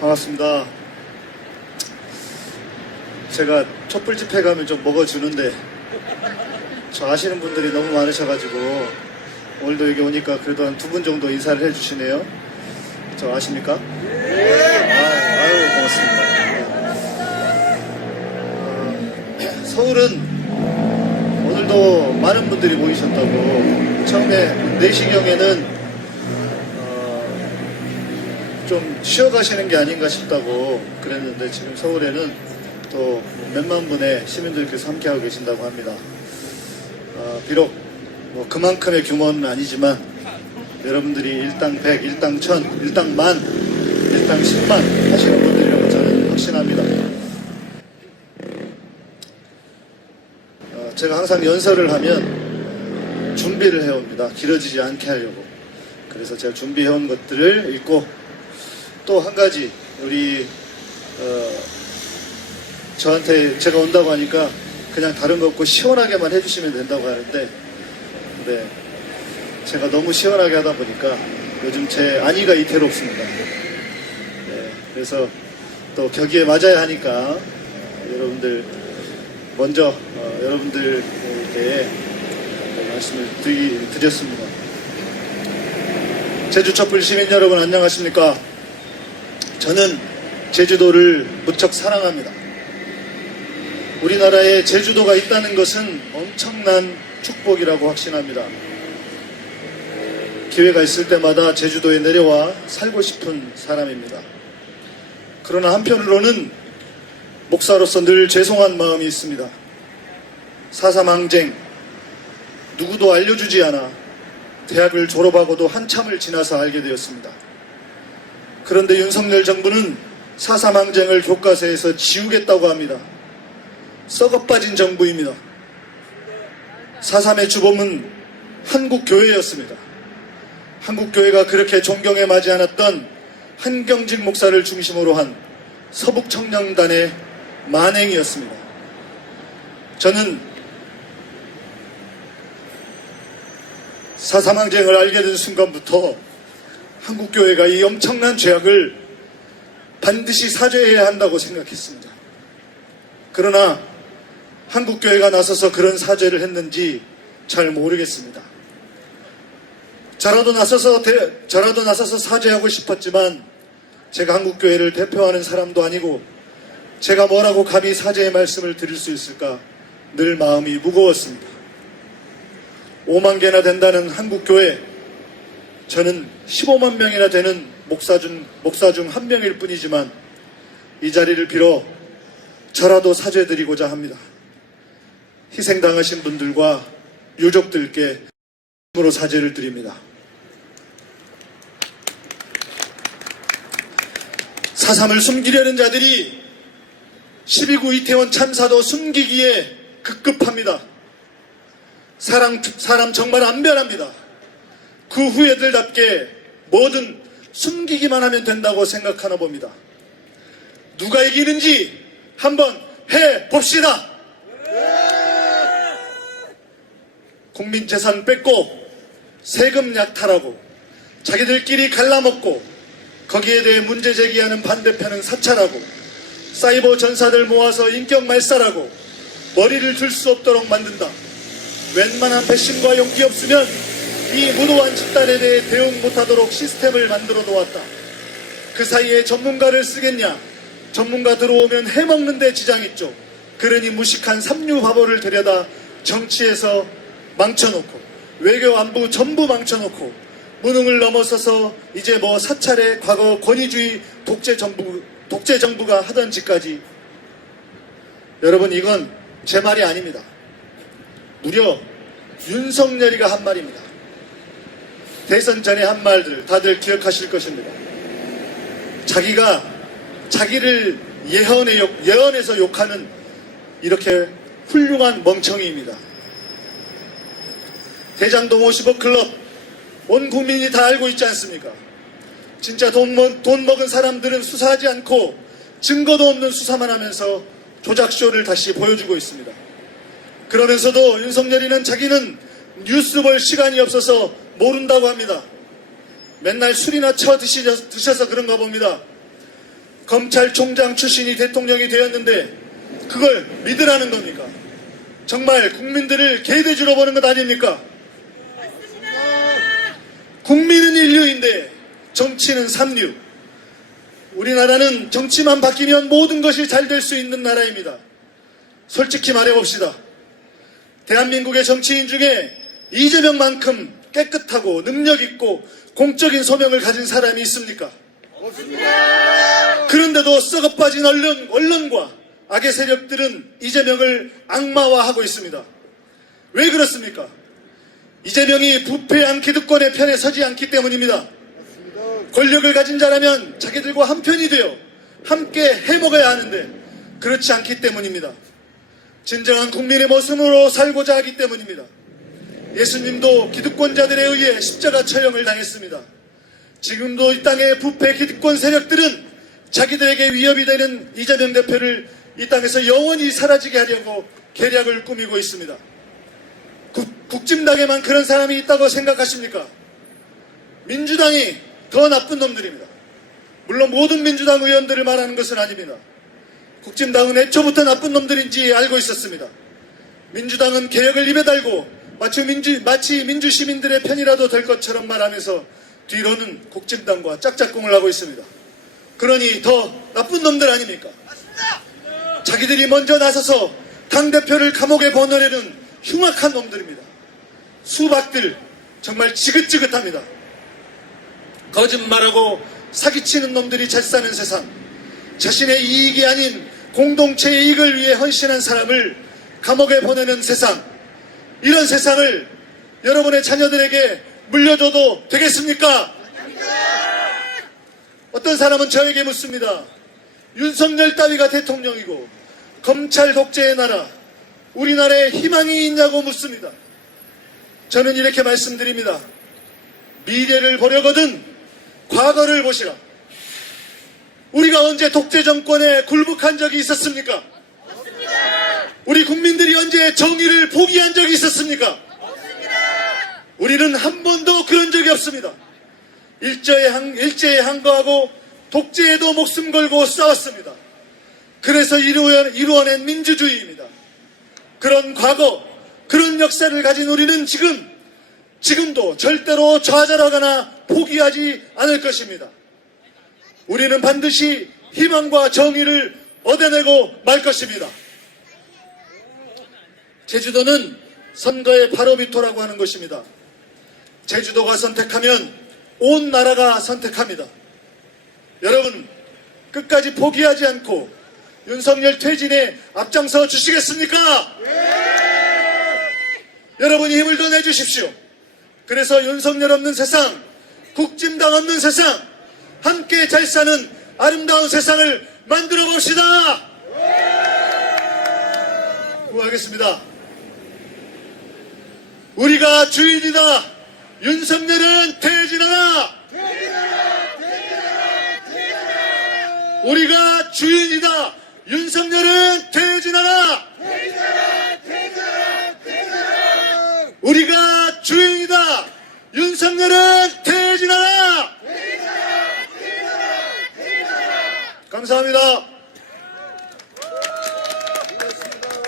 반갑습니다. 제가 촛불 집회 가면 좀 먹어주는데 저 아시는 분들이 너무 많으셔가지고 오늘도 여기 오니까 그래도 한 2분 정도 인사를 해주시네요. 저 아십니까? 아유 고맙습니다. 서울은 오늘도 많은 분들이 모이셨다고. 처음에 4시경에는 좀 쉬어가시는 게 아닌가 싶다고 그랬는데 지금 서울에는 또 몇만 분의 시민들께서 함께하고 계신다고 합니다. 비록 뭐 그만큼의 규모는 아니지만 여러분들이 일당 100, 일당 1000, 일당 만, 일당 10만 하시는 분들이라고 저는 확신합니다. 제가 항상 연설을 하면 준비를 해옵니다. 길어지지 않게 하려고. 그래서 제가 준비해온 것들을 읽고 또 한 가지 우리 저한테 제가 온다고 하니까 그냥 다른 거 없고 시원하게만 해주시면 된다고 하는데 네, 제가 너무 시원하게 하다 보니까 요즘 제 안위가 이태롭습니다. 네, 그래서 또 격의에 맞아야 하니까 여러분들 먼저 여러분들께 말씀을 드렸습니다. 제주 촛불 시민 여러분 안녕하십니까? 저는 제주도를 무척 사랑합니다. 우리나라에 제주도가 있다는 것은 엄청난 축복이라고 확신합니다. 기회가 있을 때마다 제주도에 내려와 살고 싶은 사람입니다. 그러나 한편으로는 목사로서 늘 죄송한 마음이 있습니다. 4.3 항쟁 누구도 알려주지 않아 대학을 졸업하고도 한참을 지나서 알게 되었습니다. 그런데 윤석열 정부는 4.3 항쟁을 교과서에서 지우겠다고 합니다. 썩어빠진 정부입니다. 4.3의 주범은 한국교회였습니다. 한국교회가 그렇게 존경에 맞지 않았던 한경직 목사를 중심으로 한 서북청년단의 만행이었습니다. 저는 4.3 항쟁을 알게 된 순간부터 한국교회가 이 엄청난 죄악을 반드시 사죄해야 한다고 생각했습니다. 그러나 한국교회가 나서서 그런 사죄를 했는지 잘 모르겠습니다. 저라도 나서서 사죄하고 싶었지만 제가 한국교회를 대표하는 사람도 아니고 제가 뭐라고 감히 사죄의 말씀을 드릴 수 있을까 늘 마음이 무거웠습니다. 5만 개나 된다는 한국교회, 저는 15만 명이나 되는 목사 중 한 명일 뿐이지만 이 자리를 빌어 저라도 사죄드리고자 합니다. 희생당하신 분들과 유족들께 으로 사죄를 드립니다. 4.3을 숨기려는 자들이 12.9 이태원 참사도 숨기기에 급급합니다. 사람 정말 안 변합니다. 그 후예들답게 뭐든 숨기기만 하면 된다고 생각하나 봅니다. 누가 이기는지 한번 해봅시다. 국민 재산 뺏고 세금 약탈하고 자기들끼리 갈라먹고 거기에 대해 문제 제기하는 반대편은 사찰하고 사이버 전사들 모아서 인격 말살하고 머리를 들 수 없도록 만든다. 웬만한 배심과 용기 없으면 이 무도한 집단에 대해 대응 못하도록 시스템을 만들어 놓았다. 그 사이에 전문가를 쓰겠냐? 전문가 들어오면 해먹는 데 지장 있죠. 그러니 무식한 삼류바보를 데려다 정치에서 망쳐놓고 외교 안보 전부 망쳐놓고 무능을 넘어서서 이제 뭐 사찰의 과거 권위주의 독재 정부가 하던 짓까지. 여러분, 이건 제 말이 아닙니다. 무려 윤석열이가 한 말입니다. 대선 전에 한 말들 다들 기억하실 것입니다. 자기가 자기를 예언해서 욕하는 이렇게 훌륭한 멍청이입니다. 대장동 50억 클럽 온 국민이 다 알고 있지 않습니까? 진짜 돈 먹은 사람들은 수사하지 않고 증거도 없는 수사만 하면서 조작쇼를 다시 보여주고 있습니다. 그러면서도 윤석열이는 자기는 뉴스 볼 시간이 없어서 모른다고 합니다. 맨날 술이나 드셔서 그런가 봅니다. 검찰총장 출신이 대통령이 되었는데 그걸 믿으라는 겁니까? 정말 국민들을 개돼지로 보는 것 아닙니까? 국민은 인류인데 정치는 삼류. 우리나라는 정치만 바뀌면 모든 것이 잘 될 수 있는 나라입니다. 솔직히 말해봅시다. 대한민국의 정치인 중에 이재명만큼 깨끗하고 능력있고 공적인 소명을 가진 사람이 있습니까? 없습니다. 그런데도 썩어빠진 언론과 악의 세력들은 이재명을 악마화하고 있습니다. 왜 그렇습니까? 이재명이 부패한 기득권의 편에 서지 않기 때문입니다. 권력을 가진 자라면 자기들과 한편이 되어 함께 해먹어야 하는데 그렇지 않기 때문입니다. 진정한 국민의 모습으로 살고자 하기 때문입니다. 예수님도 기득권자들에 의해 십자가 처형을 당했습니다. 지금도 이 땅의 부패 기득권 세력들은 자기들에게 위협이 되는 이재명 대표를 이 땅에서 영원히 사라지게 하려고 계략을 꾸미고 있습니다. 국진당에만 그런 사람이 있다고 생각하십니까? 민주당이 더 나쁜 놈들입니다. 물론 모든 민주당 의원들을 말하는 것은 아닙니다. 국진당은 애초부터 나쁜 놈들인지 알고 있었습니다. 민주당은 개혁을 입에 달고 마치 민주시민들의 편이라도 될 것처럼 말하면서 뒤로는 국진당과 짝짝꿍을 하고 있습니다. 그러니 더 나쁜 놈들 아닙니까? 자기들이 먼저 나서서 당대표를 감옥에 보내려는 흉악한 놈들입니다. 수박들 정말 지긋지긋합니다. 거짓말하고 사기치는 놈들이 잘 사는 세상, 자신의 이익이 아닌 공동체의 이익을 위해 헌신한 사람을 감옥에 보내는 세상, 이런 세상을 여러분의 자녀들에게 물려줘도 되겠습니까? 어떤 사람은 저에게 묻습니다. 윤석열 따위가 대통령이고 검찰 독재의 나라, 우리나라에 희망이 있냐고 묻습니다. 저는 이렇게 말씀드립니다. 미래를 보려거든 과거를 보시라. 우리가 언제 독재 정권에 굴복한 적이 있었습니까? 없습니다. 우리 국민들이 언제 정의를 포기한 적이 있었습니까? 없습니다. 우리는 한 번도 그런 적이 없습니다. 일제에 항거하고 독재에도 목숨 걸고 싸웠습니다. 그래서 이루어낸 민주주의입니다. 그런 과거, 그런 역사를 가진 우리는 지금도 절대로 좌절하거나 포기하지 않을 것입니다. 우리는 반드시 희망과 정의를 얻어내고 말 것입니다. 제주도는 선거의 바로미터라고 하는 것입니다. 제주도가 선택하면 온 나라가 선택합니다. 여러분, 끝까지 포기하지 않고 윤석열 퇴진에 앞장서 주시겠습니까? 여러분이 힘을 더 내주십시오. 그래서 윤석열 없는 세상, 국진당 없는 세상, 함께 잘 사는 아름다운 세상을 만들어 봅시다. 구하겠습니다. 우리가 주인이다. 윤석열은 퇴진하라. 우리가 주인이다. 윤석열은 퇴진하라. 우리가 주인이다. 윤석열은 퇴진하라. 감사합니다.